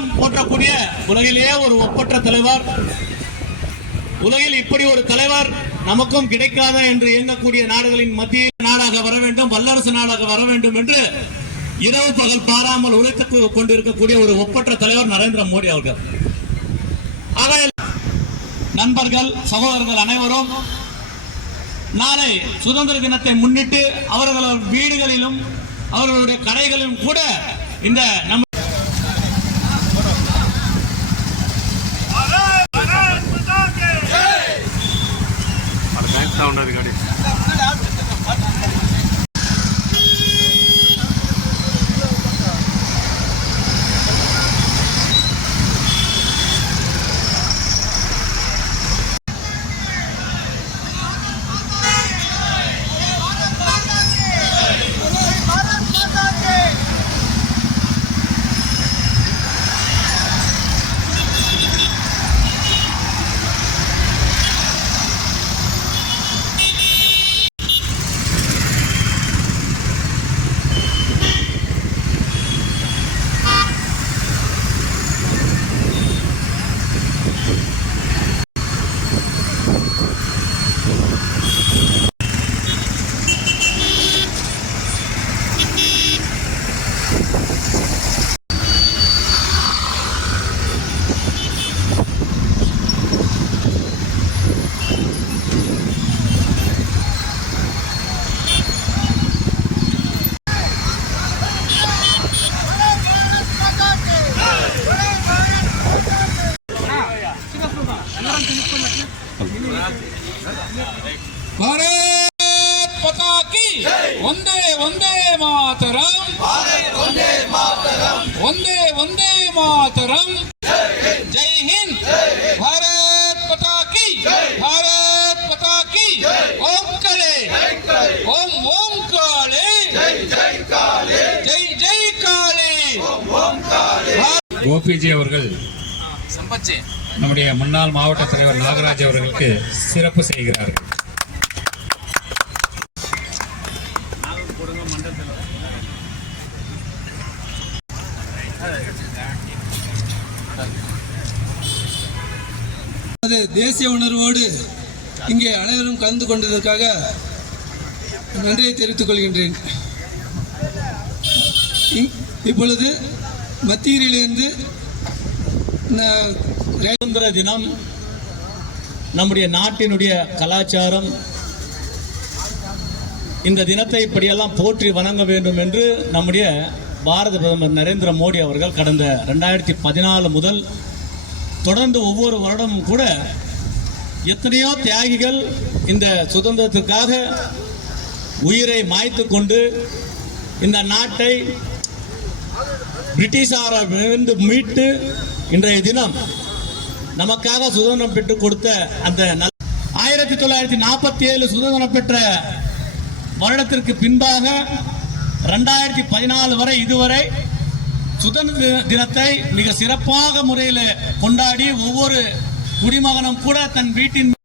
போற்றக்கூடிய உலகிலேயே ஒரு ஒப்பற்ற தலைவர், உலகில் இப்படி ஒரு தலைவர் நமக்கும் கிடைக்காத என்று இயங்கக்கூடிய நாடுகளின் மத்தியில் நாடாக வர வேண்டும், வல்லரசு நாடாக வர வேண்டும் என்று இரவு பகல் பாராமல் உழைத்துக் கொண்டிருக்கக்கூடிய ஒரு ஒப்பற்ற தலைவர் நரேந்திர மோடி அவர்கள். நண்பர்கள், சகோதரர்கள் அனைவரும் நாளை சுதந்திர தினத்தை முன்னிட்டு அவர்களது வீடுகளிலும் அவர்களுடைய கடைகளிலும் கூட இந்த நம்ம भारत माता की वंदे वंदे मातरम, वंदे वंदे मातरम, जय हिंद। भारत माता की, भारत माता की। ओम काले, ओम ओम काले, जय जय काले, जय जय काले, ओम काले। கோபிஜி அவர்கள் நம்முடைய முன்னாள் மாவட்ட தலைவர் நாகராஜ் அவர்களுக்கு சிறப்பு செய்கிறார்கள். தேசிய உணர்வோடு இங்கே அனைவரும் கலந்து கொண்டதற்காக நன்றியை தெரிவித்துக் கொள்கின்றேன். இப்பொழுது மத்தியிலிருந்து சுதந்திர தினம் நம்முடைய நாட்டினுடைய கலாச்சாரம். இந்த தினத்தை இப்படியெல்லாம் போற்றி வணங்க வேண்டும் என்று நம்முடைய பாரத பிரதமர் நரேந்திர மோடி அவர்கள் கடந்த 2014 முதல் தொடர்ந்து ஒவ்வொரு வருடமும் கூட எத்தனையோ தியாகிகள் இந்த சுதந்திரத்திற்காக உயிரை மாய்த்து கொண்டு இந்த நாட்டை பிரிட்டிஷாரிடமிருந்து மீட்டு இன்றைய தினம் நமக்காக சுதந்திரம் பெற்றுக் கொடுத்த அந்த 1947 சுதந்திரம் பெற்ற வருடத்திற்கு பின்பாக 2014 வரை இதுவரை சுதந்திர தினத்தை மிக சிறப்பாக முறையில் கொண்டாடி ஒவ்வொரு குடிமகனும் கூட தன் வீட்டின்